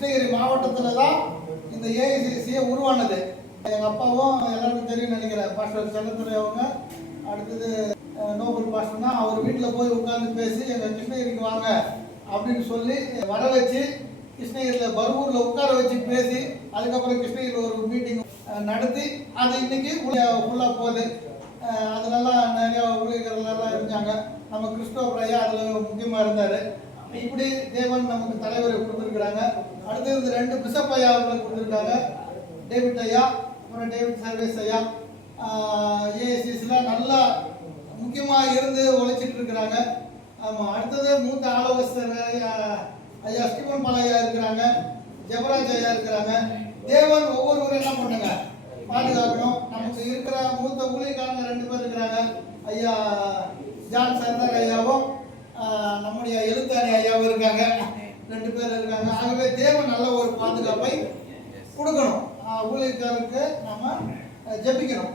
கிருஷ்ணகிரி மாவட்டத்தில் தான் இந்த ஏஐசிசியை உருவானது. எங்கள் அப்பாவும் எல்லாருக்கும் தெரியும் நினைக்கிறேன். பாஸ்டர் செல்லத்துறை அவங்க. அடுத்தது நோபல் பாஸ்டர் தான். அவர் வீட்டில் போய் உட்காந்து பேசி எங்கள் கிருஷ்ணகிரிக்கு வாங்க. அப்படின்னு சொல்லி வர வச்சு கிருஷ்ணகிரியில் பர்வூரில் உட்கார வச்சு பேசி அதுக்கப்புறம் கிருஷ்ணகிரியில் ஒரு மீட்டிங் நடத்தி அது இன்னைக்கு ஃபுல்லாக போகுது. அஹ், அதுலலாம் நிறைய ஊழியர்கள்லாம் இருந்தாங்க. நம்ம கிறிஸ்டோபர் ஐயா அதில் முக்கியமாக இருந்தார். இப்படி தேவன் நமக்கு தலைவரை கொடுத்துருக்குறாங்க. அடுத்தது ரெண்டு பிசப் ஐயா அவர்களை கொடுத்துருக்காங்க டேவிட் ஐயா அப்புறம் டேவிட் சர்வேஸ் ஐயா. ஏஎஸ்சிஸில் நல்லா முக்கியமாக இருந்து உழைச்சிட்டு இருக்கிறாங்க. ஆமாம் அடுத்தது மூத்த ஆலோசகர் ஐயா ஐயா ஸ்டீவன் பால் இருக்கிறாங்க. ஜெபராஜ் ஐயா இருக்கிறாங்க. தேவன் ஒவ்வொருவரும் என்ன பண்ணுங்க? பாதுகாக்கணும். நமக்கு இருக்கிற மூத்த ஊழியக்காரங்க ரெண்டு பேர் இருக்கிறாங்க. ஐயா ஆஹ், எழுத்தாணி ஐயாவும் இருக்காங்க. ரெண்டு பேர் இருக்காங்க. ஆகவே தேவன் நல்ல ஒரு பாதுகாப்பை கொடுக்கணும். ஆஹ், ஊழியக்காரருக்கு நம்ம ஜபிக்கணும்.